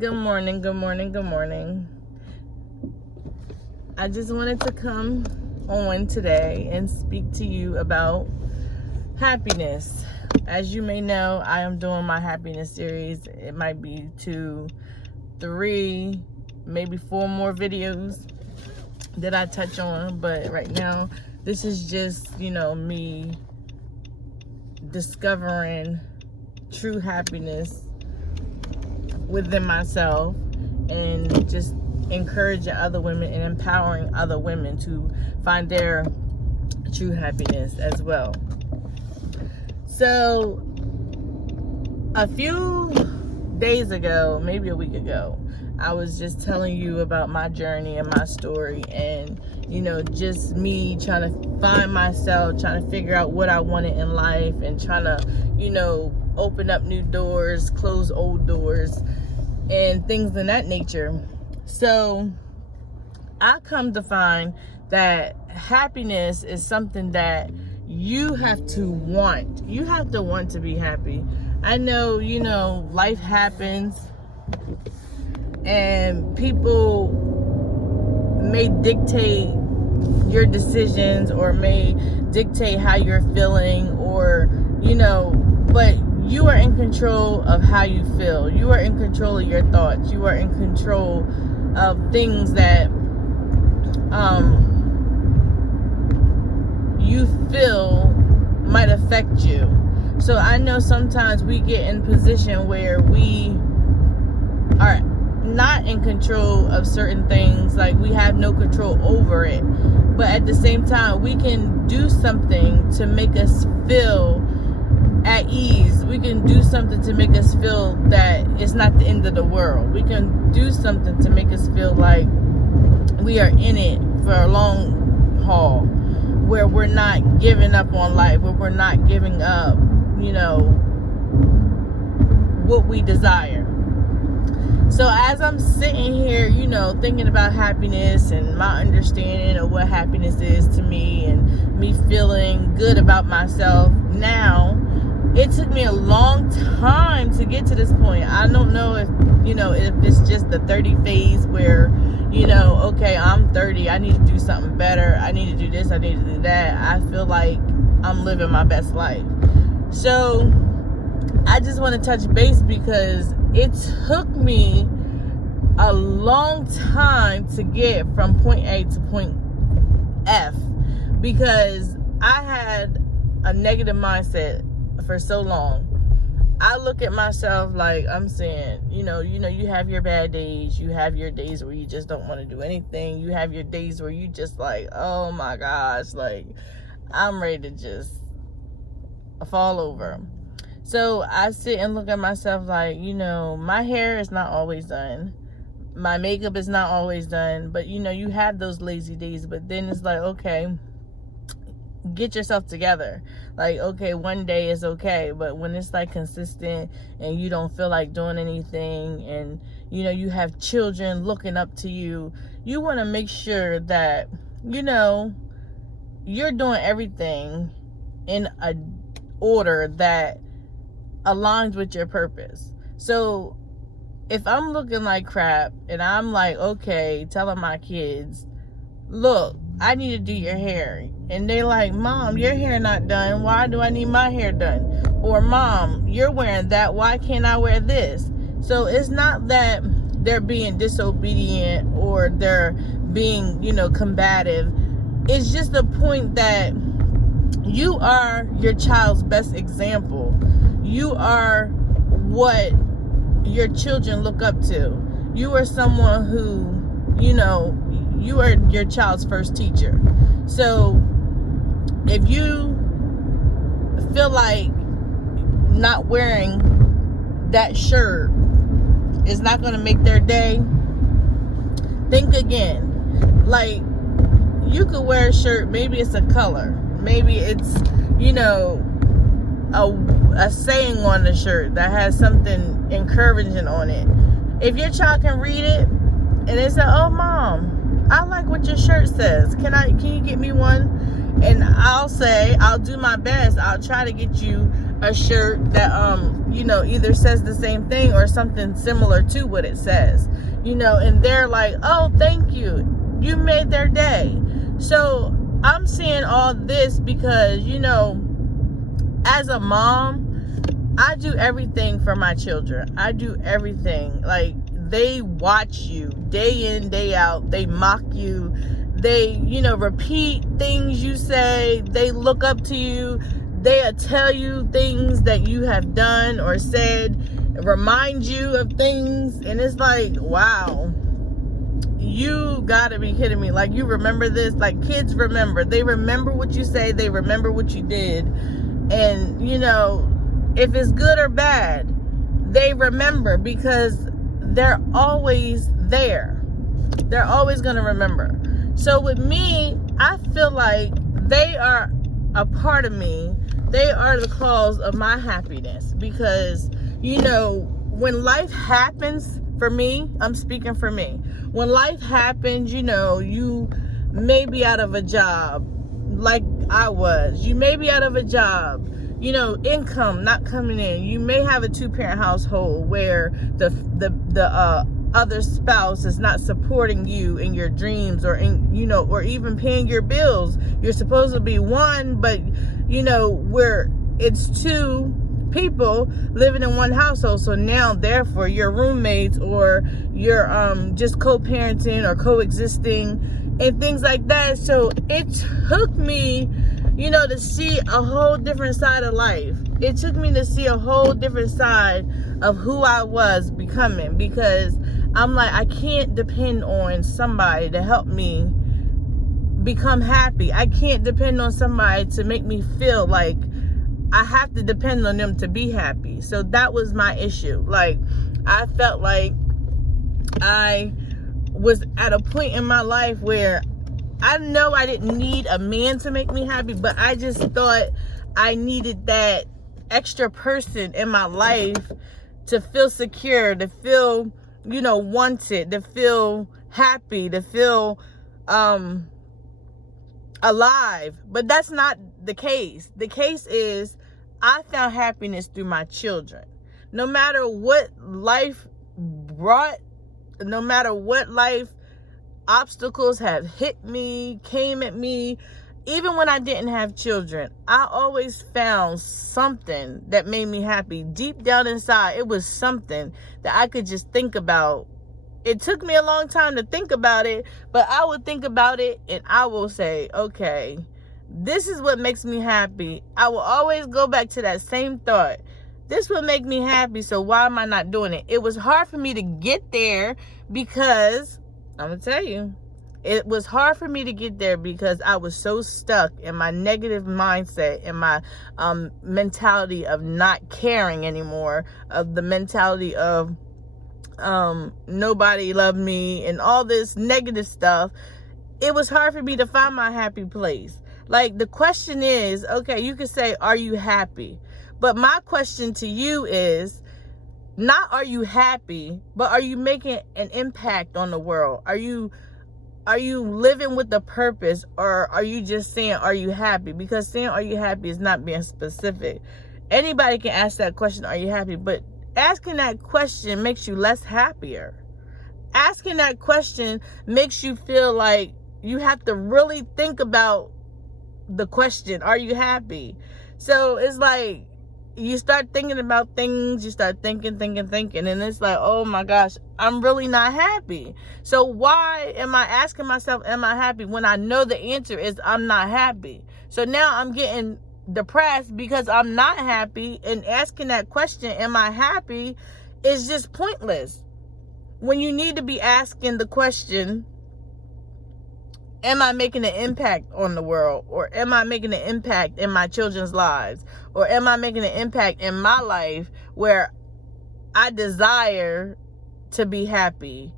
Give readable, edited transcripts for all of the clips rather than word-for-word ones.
Good morning, good morning, good morning. I just wanted to come on today and speak to you about happiness. As you may know, I am doing my happiness series. It might be 2, 3, maybe 4 more videos that I touch on, but right now this is just, me discovering true happiness within myself and just encouraging other women and empowering other women to find their true happiness as well. So a few days ago, maybe a week ago, I was just telling you about my journey and my story, and just me trying to find myself, trying to figure out what I wanted in life, and trying to open up new doors, close old doors, and things of that nature. So I come to find that happiness is something that you have to want. You have to want to be happy. I know, life happens and people may dictate your decisions or may dictate how you're feeling, or but you are in control of how you feel. You are in control of your thoughts. You are in control of things that you feel might affect you. So I know sometimes we get in a position where we are not in control of certain things, like we have no control over it, but at the same time we can do something to make us feel at ease. We can do something to make us feel that it's not the end of the world. We can do something to make us feel like we are in it for a long haul, where we're not giving up on life, where we're not giving up what we desire. So as I'm sitting here, thinking about happiness and my understanding of what happiness is to me, and me feeling good about myself now, it took me a long time to get to this point. I don't know if it's just the 30 phase where, okay, I'm 30, I need to do something better, I need to do this, I need to do that. I feel like I'm living my best life. So I just want to touch base because it took me a long time to get from point A to point F, because I had a negative mindset for so long. I look at myself like I'm saying, you have your bad days, you have your days where you just don't want to do anything, you have your days where you just like, oh my gosh, like I'm ready to just fall over. So I sit and look at myself like, my hair is not always done, my makeup is not always done, but you have those lazy days. But then it's like, okay, get yourself together. Like, okay, one day is okay, but when it's like consistent and you don't feel like doing anything, and you have children looking up to you, you want to make sure that you're doing everything in a order that aligns with your purpose. So if I'm looking like crap and I'm like, okay, telling my kids, look, I need to do your hair, and they're like, Mom, your hair not done, why do I need my hair done? Or Mom, you're wearing that, why can't I wear this? So it's not that they're being disobedient or they're being combative. It's just the point that you are your child's best example. You are what your children look up to. You are someone who, you are your child's first teacher. So if you feel like not wearing that shirt is not going to make their day, think again. Like, you could wear a shirt, maybe it's a color, maybe it's a saying on the shirt that has something encouraging on it. If your child can read it and they say, oh Mom, I like what your shirt says, can you get me one? And I'll do my best. I'll try to get you a shirt that, either says the same thing or something similar to what it says, and they're like, oh, thank you. You made their day. So I'm saying all this because, as a mom, I do everything for my children. I do everything. Like, they watch you day in, day out. They mock you. They, repeat things you say. They look up to you. They'll tell you things that you have done or said, remind you of things. And it's like, wow, you gotta be kidding me. Like, you remember this? Like, kids remember. They remember what you say. They remember what you did. And, if it's good or bad, they remember because they're always there. They're always going to remember. So with me, I feel like they are a part of me. They are the cause of my happiness because, when life happens for me, I'm speaking for me. When life happens, you may be out of a job like I was. You may be out of a job. Income not coming in. You may have a 2-parent household where the other spouse is not supporting you in your dreams or or even paying your bills. You're supposed to be one, but where it's 2 people living in one household. So now, therefore, your roommates or you're just co-parenting or coexisting and things like that. So it took me to see a whole different side of life. It took me to see a whole different side of who I was becoming, because I'm like, I can't depend on somebody to help me become happy. I can't depend on somebody to make me feel like I have to depend on them to be happy. So that was my issue. Like, I felt like I was at a point in my life where I know I didn't need a man to make me happy, but I just thought I needed that extra person in my life to feel secure, to feel, wanted, to feel happy, to feel alive. But that's not the case. The case is I found happiness through my children. No matter what life brought, no matter what life obstacles have hit me, came at me, even when I didn't have children, I always found something that made me happy. Deep down inside, it was something that I could just think about. It took me a long time to think about it, but I would think about it and I will say, okay, this is what makes me happy. I will always go back to that same thought. This will make me happy, so why am I not doing it? It was hard for me to get there because I'm going to tell you, it was hard for me to get there because I was so stuck in my negative mindset and my mentality of not caring anymore, of the mentality of nobody loved me and all this negative stuff. It was hard for me to find my happy place. Like, the question is, okay, you could say, are you happy? But my question to you is, not are you happy, but are you making an impact on the world? Are you living with a purpose, or are you just saying, are you happy? Because saying, are you happy is not being specific. Anybody can ask that question, are you happy? But asking that question makes you less happier. Asking that question makes you feel like you have to really think about the question, are you happy? So it's like, you start thinking about things, you start thinking, and it's like, oh my gosh, I'm really not happy. So why am I asking myself, am I happy, when I know the answer is I'm not happy? So now I'm getting depressed because I'm not happy, and asking that question, am I happy, is just pointless. When you need to be asking the question, am I making an impact on the world? Or am I making an impact in my children's lives? Or am I making an impact in my life where I desire to be happy,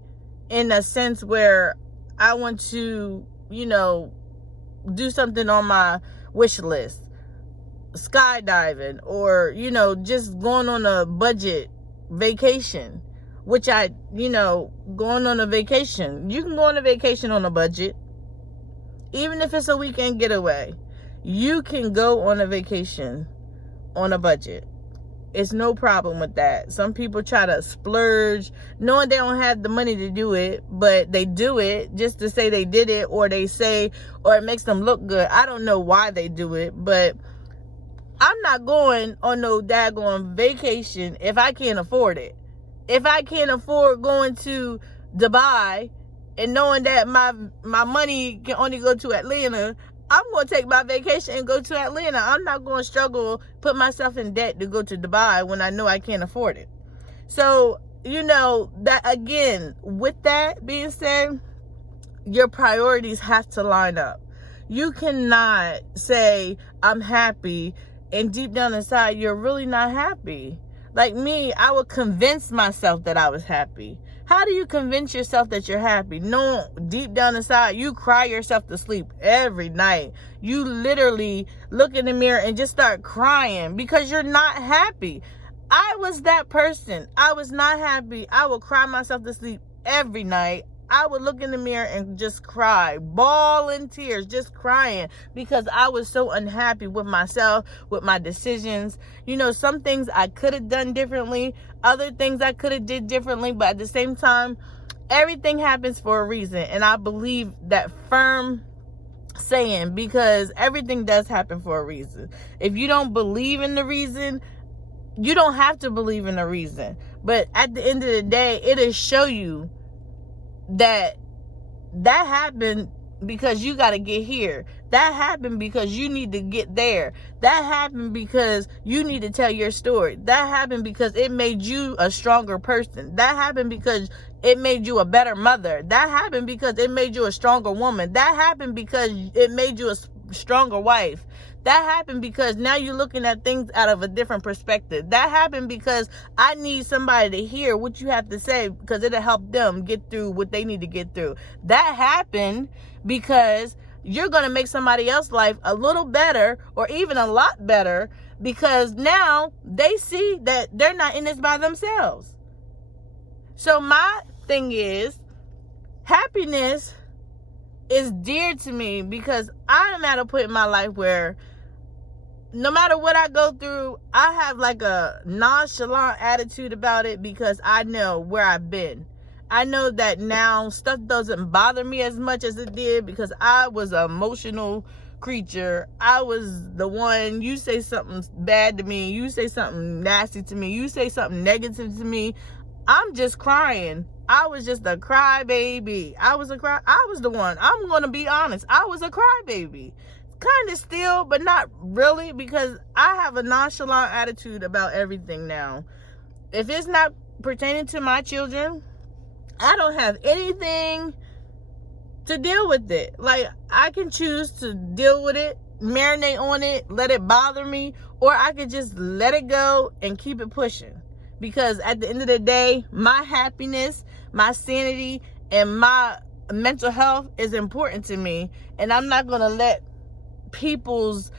in a sense where I want to, do something on my wish list, skydiving, or, just going on a budget vacation, which going on a vacation, you can go on a vacation on a budget. Even if it's a weekend getaway, You can go on a vacation on a budget. It's no problem with that. Some people try to splurge knowing they don't have the money to do it, but they do it just to say they did it, or they say, or it makes them look good. I don't know why they do it, but I'm not going on no daggone vacation if I can't afford it. If I can't afford going to Dubai and knowing that my money can only go to Atlanta, I'm going to take my vacation and go to Atlanta. I'm not going to struggle, put myself in debt to go to Dubai when I know I can't afford it. So, that again, with that being said, your priorities have to line up. You cannot say, I'm happy, and deep down inside, you're really not happy. Like me, I would convince myself that I was happy. How do you convince yourself that you're happy? No, deep down inside, you cry yourself to sleep every night. You literally look in the mirror and just start crying because you're not happy. I was that person. I was not happy. I would cry myself to sleep every night. I would look in the mirror and just cry, bawl in tears, just crying because I was so unhappy with myself, with my decisions. Some things I could have done differently, other things I could have did differently, but at the same time, everything happens for a reason. And I believe that firm saying, because everything does happen for a reason. If you don't believe in the reason, you don't have to believe in the reason. But at the end of the day, it'll show you that happened because you got to get here. That happened because you need to get there. That happened because you need to tell your story. That happened because it made you a stronger person. That happened because it made you a better mother. That happened because it made you a stronger woman. That happened because it made you a stronger wife. That happened because now you're looking at things out of a different perspective. That happened because I need somebody to hear what you have to say because it'll help them get through what they need to get through. That happened because you're going to make somebody else's life a little better or even a lot better because now they see that they're not in this by themselves. So my thing is, happiness is dear to me because I am at a point in my life where no matter what I go through, I have like a nonchalant attitude about it because I know where I've been. I know that now stuff doesn't bother me as much as it did because I was an emotional creature. I was the one, you say something bad to me, you say something nasty to me, you say something negative to me, I'm just crying. I was just a crybaby. I was the one. I'm going to be honest. I was a crybaby. Kind of still, but not really, because I have a nonchalant attitude about everything now. If it's not pertaining to my children, I don't have anything to deal with it. Like, I can choose to deal with it, marinate on it, let it bother me, or I could just let it go and keep it pushing. Because at the end of the day, my happiness, my sanity, and my mental health is important to me. And I'm not going to let people's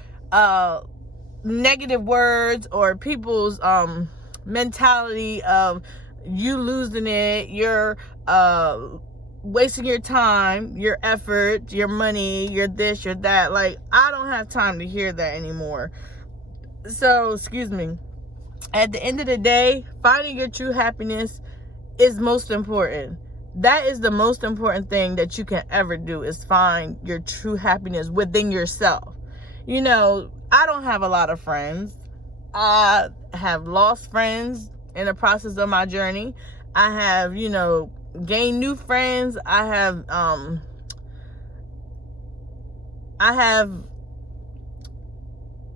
negative words or people's mentality of you losing it, you're wasting your time, your effort, your money, your this, your that. Like, I don't have time to hear that anymore. So, excuse me. At the end of the day, finding your true happiness is most important. That is the most important thing that you can ever do, is find your true happiness within yourself. I don't have a lot of friends. I have lost friends in the process of my journey. I have, gained new friends. I have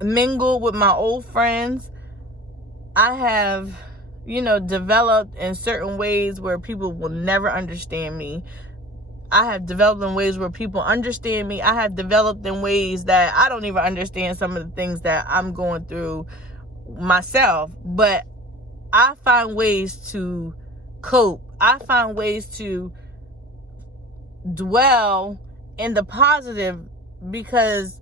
mingled with my old friends. I have, developed in certain ways where people will never understand me. I have developed in ways where people understand me. I have developed in ways that I don't even understand some of the things that I'm going through myself. But I find ways to cope. I find ways to dwell in the positive, because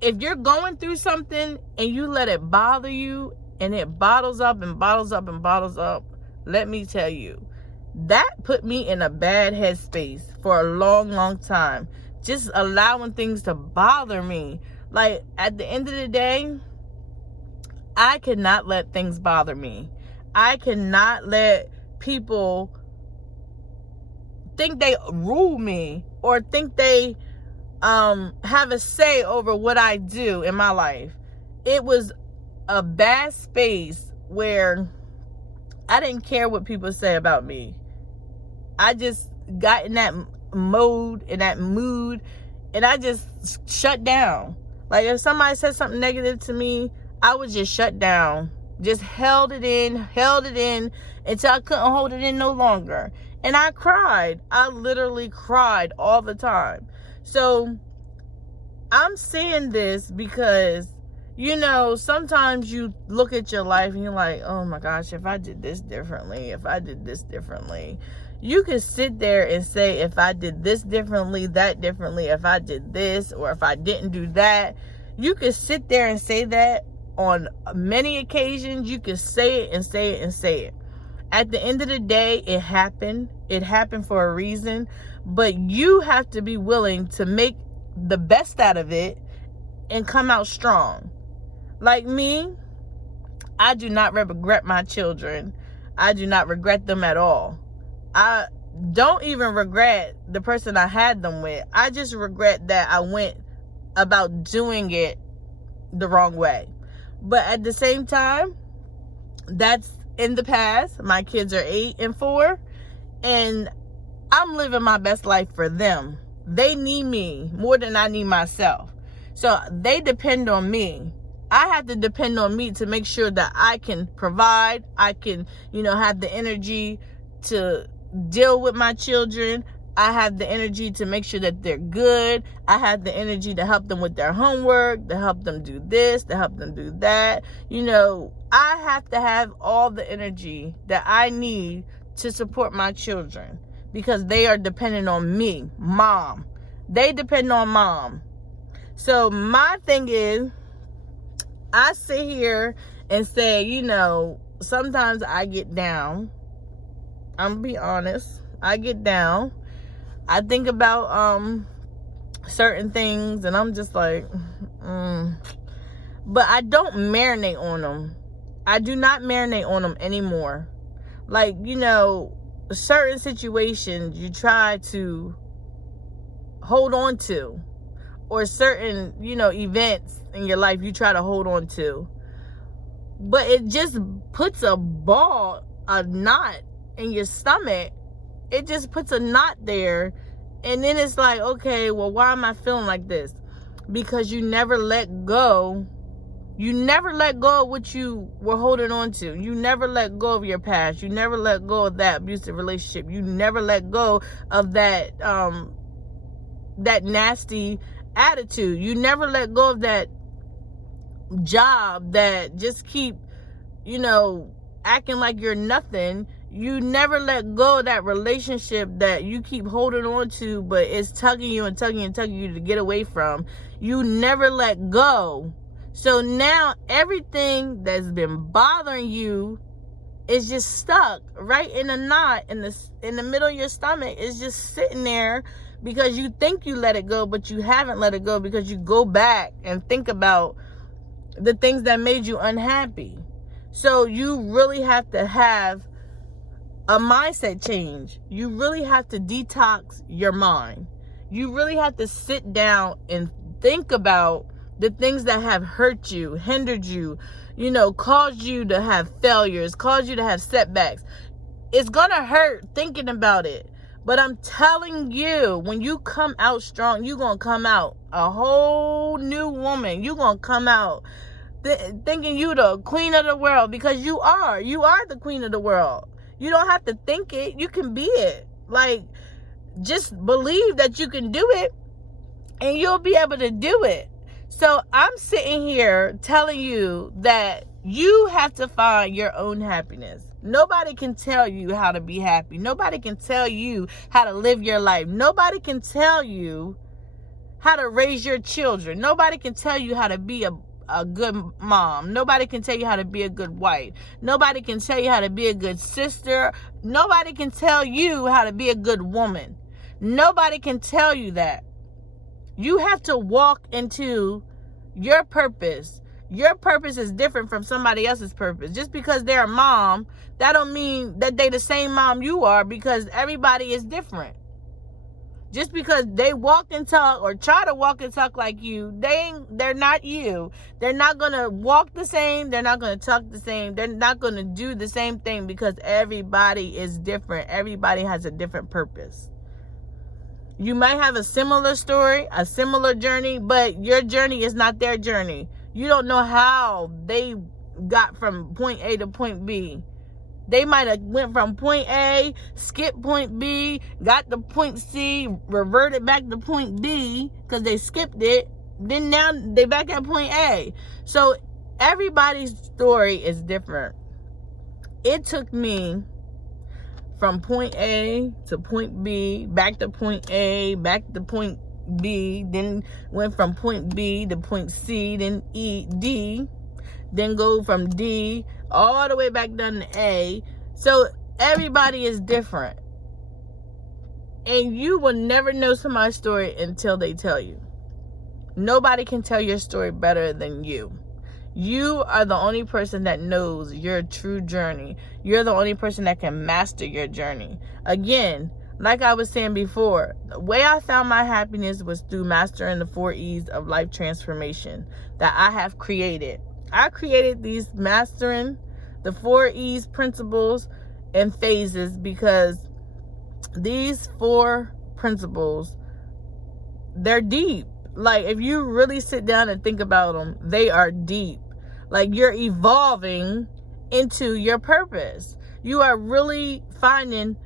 if you're going through something and you let it bother you and it bottles up and bottles up and bottles up, let me tell you, that put me in a bad headspace for a long, long time. Just allowing things to bother me. Like, at the end of the day, I cannot let things bother me. I cannot let people think they rule me or think they have a say over what I do in my life. It was a bad space where I didn't care what people say about me. I just got in that mode, in that mood, and I just shut down. Like, if somebody said something negative to me, I would just shut down. Just held it in until I couldn't hold it in no longer. And I cried. I literally cried all the time. So I'm saying this because, you know, sometimes you look at your life and you're like, oh my gosh, if I did this differently, if I did this differently. You can sit there and say, if I did this differently, that differently, if I did this, or if I didn't do that. You can sit there and say that on many occasions. You can say it and say it and say it. At the end of the day, it happened. It happened for a reason. But you have to be willing to make the best out of it and come out strong. Like me, I do not regret my children. I do not regret them at all. I don't even regret the person I had them with. I just regret that I went about doing it the wrong way. But at the same time, that's in the past. My kids are 8 and 4, and I'm living my best life for them. They need me more than I need myself. So they depend on me. I have to depend on me to make sure that I can provide. I can, have the energy to deal with my children. I have the energy to make sure that they're good. I have the energy to help them with their homework, to help them do this, to help them do that. I have to have all the energy that I need to support my children because they are dependent on me, mom. They depend on mom. So my thing is, I sit here and say, sometimes I get down. I'm gonna be honest. I get down. I think about certain things and I'm just like, but I don't marinate on them. I do not marinate on them anymore. Like, certain situations you try to hold on to, or certain, events in your life you try to hold on to, but it just puts a knot in your stomach. It just puts a knot there, and then it's like, okay, well, why am I feeling like this? Because you never let go. You never let go of what you were holding on to. You never let go of your past. You never let go of that abusive relationship. You never let go of that that nasty attitude. You never let go of that job that just keep, acting like you're nothing. You never let go of that relationship that you keep holding on to, but it's tugging you and tugging and tugging you to get away from. You never let go. So now everything that's been bothering you is just stuck right in a knot in the middle of your stomach. It's just sitting there because you think you let it go, but you haven't let it go because you go back and think about the things that made you unhappy. So you really have to have a mindset change. You really have to detox your mind. You really have to sit down and think about the things that have hurt you, hindered you, caused you to have failures, caused you to have setbacks. It's gonna hurt thinking about it. But I'm telling you, when you come out strong, you're gonna come out a whole new woman. You're gonna come out thinking you the queen of the world, because you are. You are the queen of the world. You don't have to think it. You can be it. Like, just believe that you can do it, and you'll be able to do it. So I'm sitting here telling you that you have to find your own happiness. Nobody can tell you how to be happy. Nobody can tell you how to live your life. Nobody can tell you how to raise your children. Nobody can tell you how to be a good mom. Nobody can tell you how to be a good wife. Nobody can tell you how to be a good sister. Nobody can tell you how to be a good woman. Nobody can tell you that. You have to walk into your purpose. Your purpose is different from somebody else's purpose. Just because they're a mom, that don't mean that they the same mom you are, because everybody is different. Just because they walk and talk or try to walk and talk like you, they're not you. They're not going to walk the same. They're not going to talk the same. They're not going to do the same thing, because everybody is different. Everybody has a different purpose. You might have a similar story, a similar journey, but your journey is not their journey. You don't know how they got from point A to point B. They might have went from point A, skipped point B, got to point C, reverted back to point B because they skipped it. Then now they back at point A. So everybody's story is different. It took me from point A to point B, back to point A, back to point B, then went from point B to point C, then D, then go from D all the way back down to A. So everybody is different. And you will never know somebody's story until they tell you. Nobody can tell your story better than you. You are the only person that knows your true journey. You're the only person that can master your journey. Again, like I was saying before, the way I found my happiness was through mastering the 4 E's of life transformation that I have created. I created these mastering the 4 E's principles and phases because these 4 principles, they're deep. Like, if you really sit down and think about them, they are deep. Like, you're evolving into your purpose. You are really finding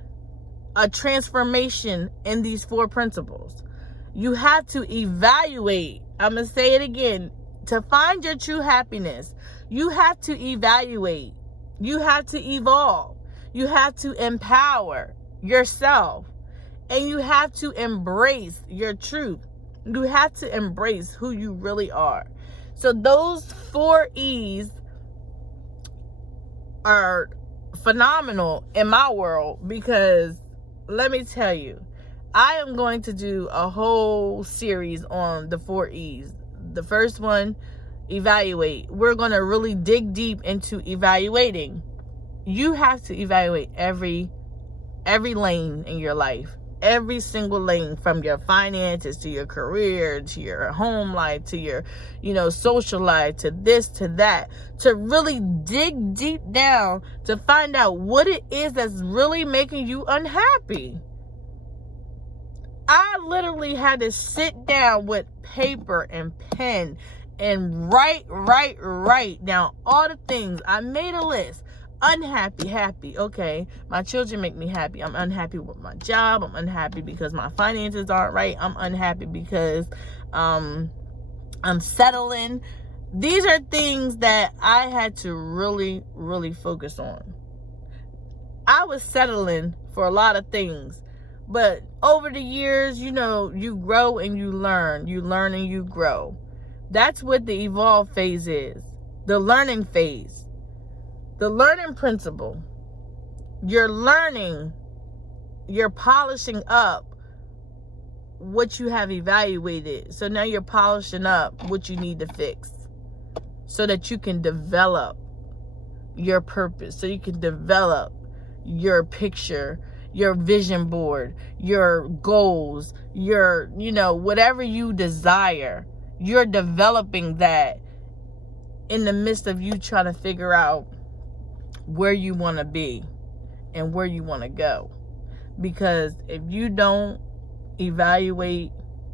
a transformation in these 4 principles. You have to evaluate. I'm going to say it again. To find your true happiness, you have to evaluate. You have to evolve. You have to empower yourself. And you have to embrace your truth. You have to embrace who you really are. So those 4 E's are phenomenal in my world, because let me tell you, I am going to do a whole series on the 4 E's. The first one, evaluate. We're going to really dig deep into evaluating. You have to evaluate every lane in your life. Every single lane, from your finances to your career, to your home life, to your, social life, to this, to that, to really dig deep down to find out what it is that's really making you unhappy. I literally had to sit down with paper and pen and write down all the things. I made a list. Unhappy, happy. Okay, my children make me happy. I'm unhappy with my job. I'm unhappy because my finances aren't right. I'm unhappy because I'm settling. These are things that I had to really, really focus on. I was settling for a lot of things, but over the years, you grow and you learn. You learn and you grow. That's what the evolve phase is. The learning phase. The learning principle. You're learning. You're polishing up what you have evaluated. So now you're polishing up what you need to fix, so that you can develop your purpose, so you can develop your picture, your vision board, your goals, your, whatever you desire. You're developing that in the midst of you trying to figure out where you want to be and where you want to go. Because if you don't evaluate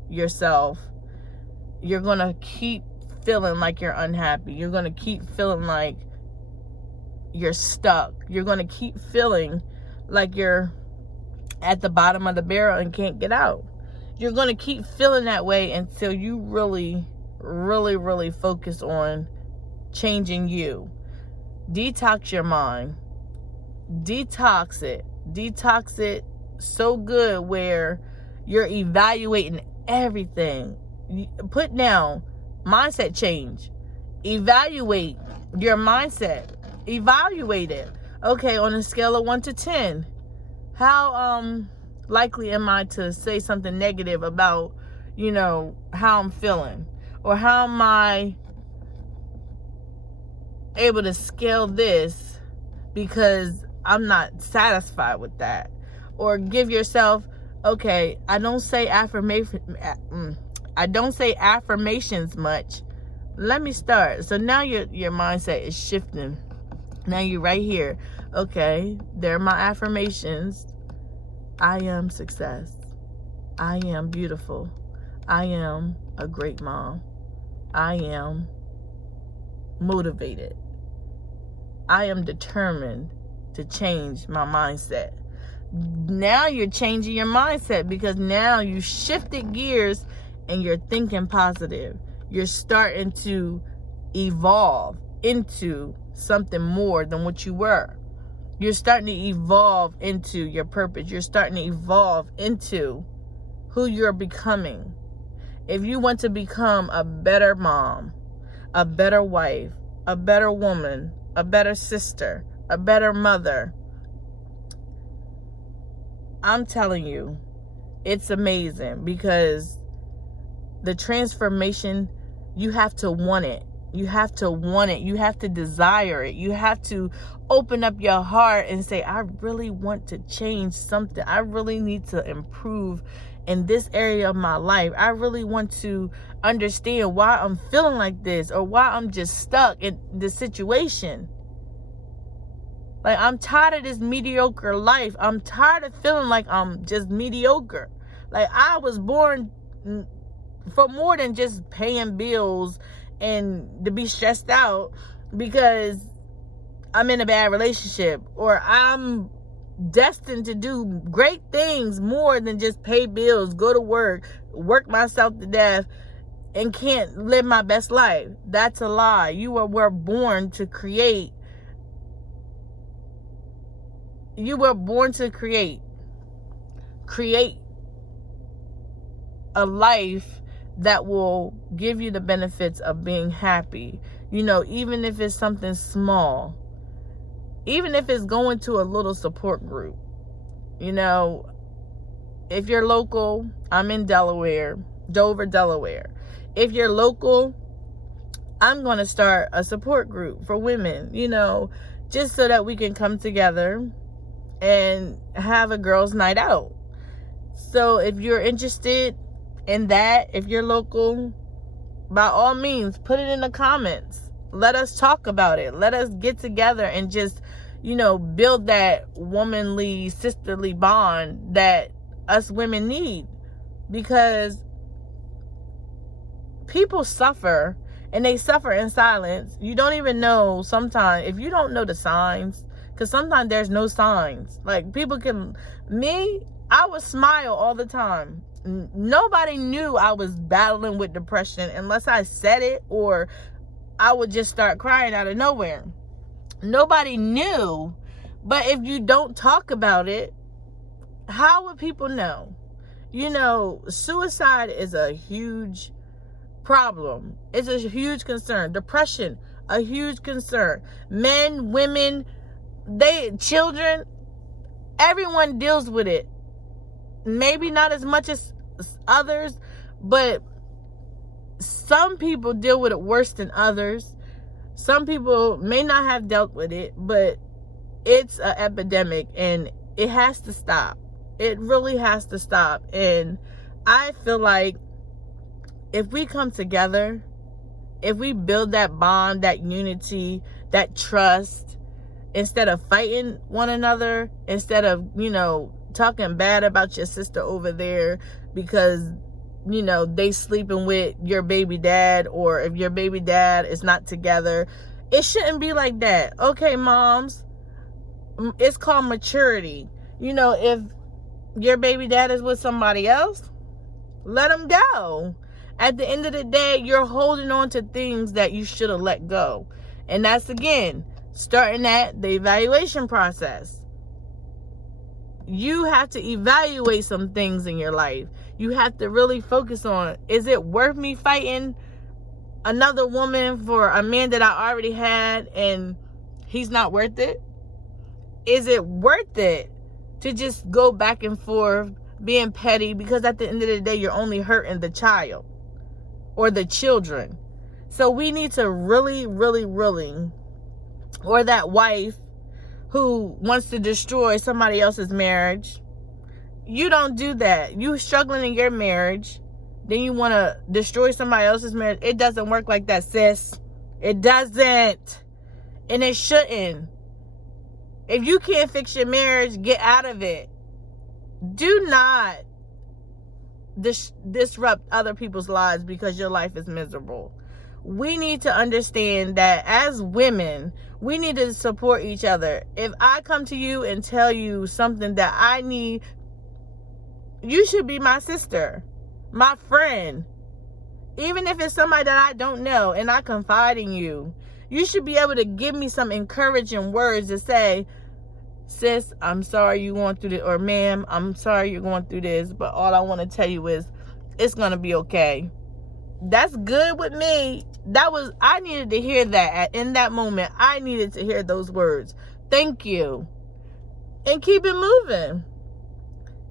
yourself, you're going to keep feeling like you're unhappy. You're going to keep feeling like you're stuck. You're going to keep feeling like you're at the bottom of the barrel and can't get out. You're going to keep feeling that way until you really, really, really focus on changing you. Detox your mind. Detox it so good where you're evaluating everything. Put down mindset change. Evaluate your mindset. Evaluate it. Okay, on a scale of 1 to 10, how likely am I to say something negative about, how I'm feeling? Or how am I able to scale this because I'm not satisfied with that? Or give yourself, okay, I don't say affirmations much. Let me start. So now your mindset is shifting. Now you're right here. Okay, there are my affirmations. I am success. I am beautiful. I am a great mom. I am motivated. I am determined to change my mindset. Now you're changing your mindset because now you shifted gears and you're thinking positive. You're starting to evolve into something more than what you were. You're starting to evolve into your purpose. You're starting to evolve into who you're becoming. If you want to become a better mom, a better wife, a better woman, a better sister, a better mother, I'm telling you, it's amazing because the transformation, you have to want it. You have to want it. You have to desire it. You have to open up your heart and say, I really want to change something. I really need to improve in this area of my life. I really want to understand why I'm feeling like this or why I'm just stuck in this situation. Like, I'm tired of this mediocre life. I'm tired of feeling like I'm just mediocre. Like, I was born for more than just paying bills and to be stressed out because I'm in a bad relationship, or I'm destined to do great things more than just pay bills, go to work myself to death, and can't live my best life. That's a lie. Were born to create. You were born to create a life that will give you the benefits of being happy. You know, even if it's something small, even if it's going to a little support group. You know, if you're local, I'm in Delaware, Dover, Delaware. If you're local, I'm going to start a support group for women, you know, just so that we can come together and have a girls' night out. So if you're interested in that, if you're local, by all means, put it in the comments. Let us talk about it. Let us get together and just, you know, build that womanly, sisterly bond that us women need. Because people suffer, and they suffer in silence. You don't even know sometimes, if you don't know the signs, because sometimes there's no signs. Like, people I would smile all the time. Nobody knew I was battling with depression unless I said it, or I would just start crying out of nowhere. Nobody knew. But if you don't talk about it, how would people know? You know, suicide is a huge problem. It's a huge concern. Depression, a huge concern. Men, women, children, everyone deals with it. Maybe not as much as others, but some people deal with it worse than others. Some people may not have dealt with it, but it's an epidemic and it has to stop. It really has to stop. And I feel like if we come together, if we build that bond, that unity, that trust, instead of fighting one another, instead of, you know, talking bad about your sister over there because, you know, they sleeping with your baby dad, or if your baby dad is not together. It shouldn't be like that. Okay, moms, it's called maturity. You know, if your baby dad is with somebody else, let him go. At the end of the day, you're holding on to things that you should have let go. And that's, again, starting at the evaluation process. You have to evaluate some things in your life. You have to really focus on, is it worth me fighting another woman for a man that I already had and he's not worth it? Is it worth it to just go back and forth being petty, because at the end of the day, you're only hurting the child? or the children. So we need to really, really, really, or that wife who wants to destroy somebody else's marriage. You don't do that. You struggling in your marriage, then you want to destroy somebody else's marriage. It doesn't work like that, sis. It doesn't. And it shouldn't. If you can't fix your marriage, get out of it. Do not disrupt other people's lives because your life is miserable. We need to understand that as women, we need to support each other. If I come to you and tell you something that I need, you should be my sister, my friend. Even if it's somebody that I don't know and I confide in you, you should be able to give me some encouraging words to say, sis, I'm sorry you're going through this, or ma'am, I'm sorry you're going through this, but all I want to tell you is it's going to be okay. That's good with me. I needed to hear that in that moment. I needed to hear those words. Thank you. And keep it moving.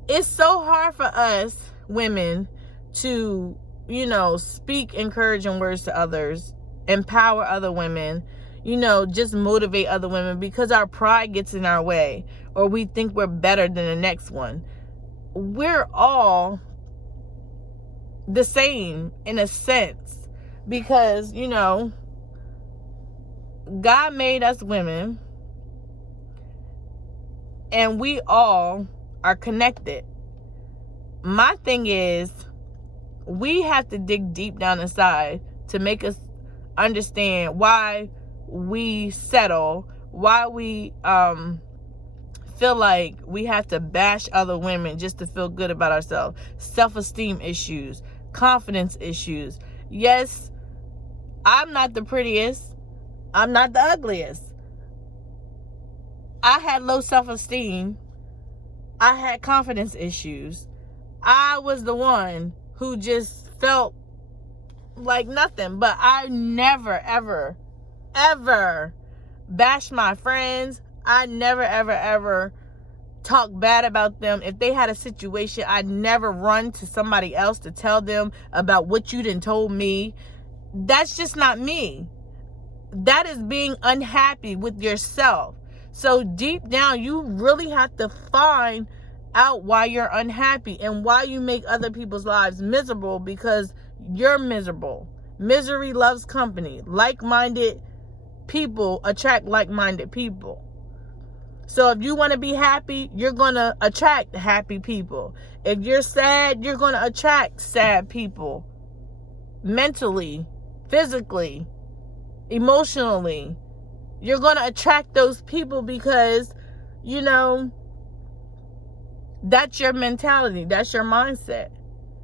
It's so hard for us women to, speak encouraging words to others, empower other women, just motivate other women, because our pride gets in our way, or we think we're better than the next one. We're all the same in a sense, because, God made us women, and we all are connected. My thing is, we have to dig deep down inside to make us understand why we settle, why we feel like we have to bash other women just to feel good about ourselves. Self-esteem issues, confidence issues. Yes, I'm not the prettiest. I'm not the ugliest. I had low self-esteem. I had confidence issues. I was the one who just felt like nothing. But I never, ever, ever bashed my friends. I never, ever, ever talked bad about them. If they had a situation, I'd never run to somebody else to tell them about what you done told me. That's just not me. That is being unhappy with yourself. So deep down, you really have to find out why you're unhappy and why you make other people's lives miserable, because you're miserable. Misery loves company. Like-minded people attract like-minded people. So if you want to be happy, you're going to attract happy people. If you're sad, you're going to attract sad people. Mentally, physically, emotionally, you're going to attract those people because, that's your mentality. That's your mindset.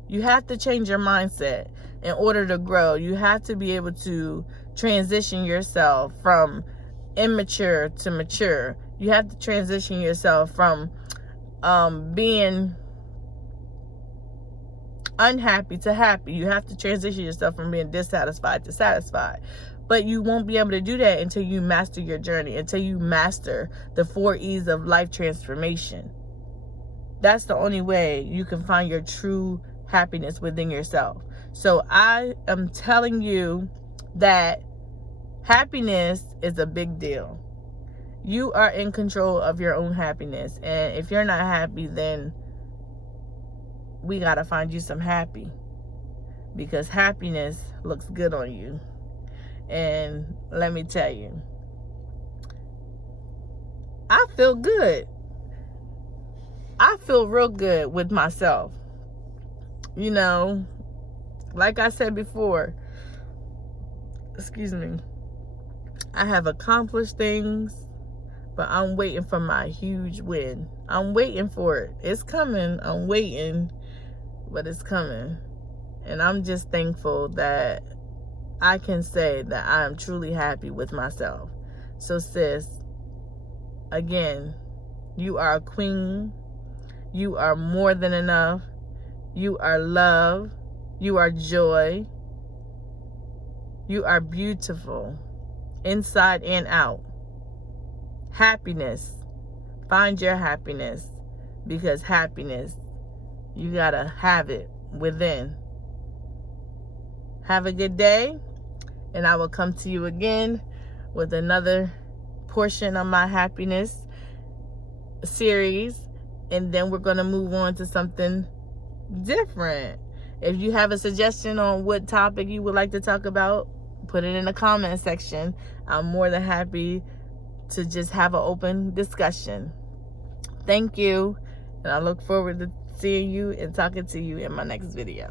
You have to change your mindset in order to grow. You have to be able to transition yourself from immature to mature. You have to transition yourself from being unhappy to happy. You have to transition yourself from being dissatisfied to satisfied. But you won't be able to do that until you master your journey, until you master the 4 E's of life transformation. That's the only way you can find your true happiness within yourself. So I am telling you that happiness is a big deal. You are in control of your own happiness. And if you're not happy, then we got to find you some happy. Because happiness looks good on you. And let me tell you, I feel good. I feel real good with myself. Like I said before, I have accomplished things, but I'm waiting for my huge win. I'm waiting for it. It's coming. I'm waiting, but it's coming. And I'm just thankful that I can say that I am truly happy with myself. So sis, again, you are a queen. You are more than enough. You are love. You are joy. You are beautiful, inside and out. Happiness. Find your happiness, because happiness, you gotta have it within. Have a good day, and I will come to you again with another portion of my happiness series, and then we're going to move on to something different. If you have a suggestion on what topic you would like to talk about, put it in the comment section. I'm more than happy to just have an open discussion. Thank you, and I look forward to seeing you and talking to you in my next video.